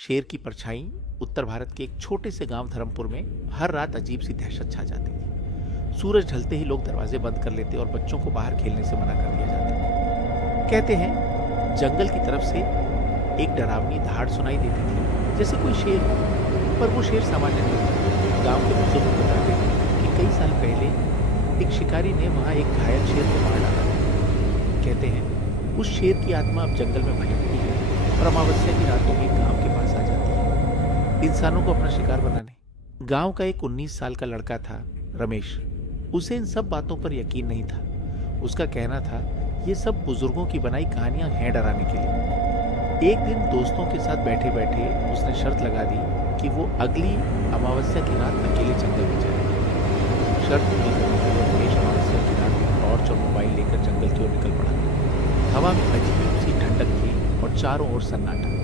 शेर की परछाई उत्तर भारत के एक छोटे से गांव धर्मपुर में हर रात अजीब सी दहशत छा जाती थी। सूरज ढलते ही लोग दरवाजे बंद कर लेते और बच्चों को बाहर खेलने से मना कर दिया जाता। कहते हैं जंगल की तरफ से एक डरावनी दहाड़ सुनाई देती थी, जैसे कोई शेर हो, पर वो शेर सामान्य नहीं था। गांव के बुजुर्ग बताते थे कि कई साल पहले एक शिकारी ने वहां एक घायल शेर को मार डाला था। कहते हैं उस शेर की आत्मा अब जंगल में भटकती है और अमावस्या की रातों में गांव के पास आ जाती है, इंसानों को अपना शिकार बनाने। गांव का एक 19 साल का लड़का था, रमेश। उसे इन सब बातों पर यकीन नहीं था। उसका कहना था ये सब बुजुर्गों की बनाई कहानियां हैं डराने के लिए। एक दिन दोस्तों के साथ बैठे बैठे उसने शर्त लगा दी कि वो अगली अमावस्या की रात अकेले जंगल में जाएगा। शर्त पूरी करने के लिए रमेश अमावस्या की रात में टॉर्च और मोबाइल लेकर जंगल की ओर निकल पड़ा। हवा में अजीब सी ठंडक थी और चारों ओर सन्नाटा।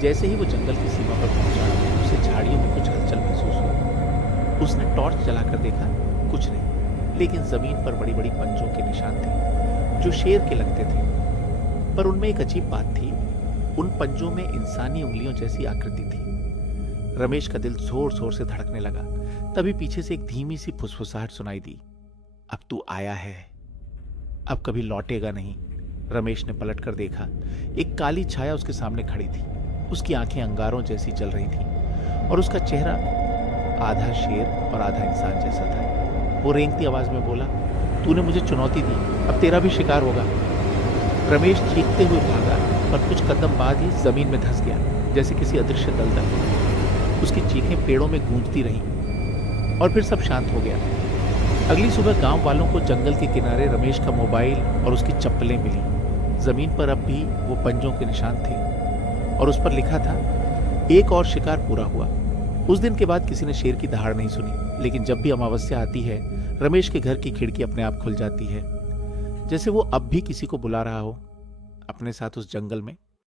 जैसे ही वो जंगल की सीमा पर पहुंचा, उसे झाड़ियों में कुछ हलचल महसूस हुई। उसने टॉर्च जलाकर देखा, कुछ नहीं, लेकिन जमीन पर बड़ी बड़ी पंजों के निशान थे जो शेर के लगते थे। पर उनमें एक अजीब बात थी, उन पंजों में इंसानी उंगलियों जैसी आकृति थी। रमेश का दिल जोर जोर से धड़कने लगा। तभी पीछे से एक धीमी सी फुसफुसाहट सुनाई दी। अब तू आया है, अब कभी लौटेगा नहीं। रमेश ने पलट कर देखा। एक काली छाया उसके सामने खड़ी थी। उसकी आंखें अंगारों जैसी जल रही थीं और उसका चेहरा आधा शेर और आधा इंसान जैसा था। वो रेंगती आवाज में बोला, तूने मुझे चुनौती दी, अब तेरा भी शिकार होगा। रमेश चीखते हुए भागा, पर कुछ कदम बाद ही जमीन में धंस गया, जैसे किसी अदृश्य दलदल में। उसकी चीखें पेड़ों में गूंजती रहीं और फिर सब शांत हो गया। अगली सुबह गांव वालों को जंगल के किनारे रमेश का मोबाइल और उसकी चप्पलें मिली। जमीन पर अब भी वो पंजों के निशान थे और उस पर लिखा था, एक और शिकार पूरा हुआ। उस दिन के बाद किसी ने शेर की दहाड़ नहीं सुनी, लेकिन जब भी अमावस्या आती है, रमेश के घर की खिड़की अपने आप खुल जाती है, जैसे वो अब भी किसी को बुला रहा हो अपने साथ उस जंगल में।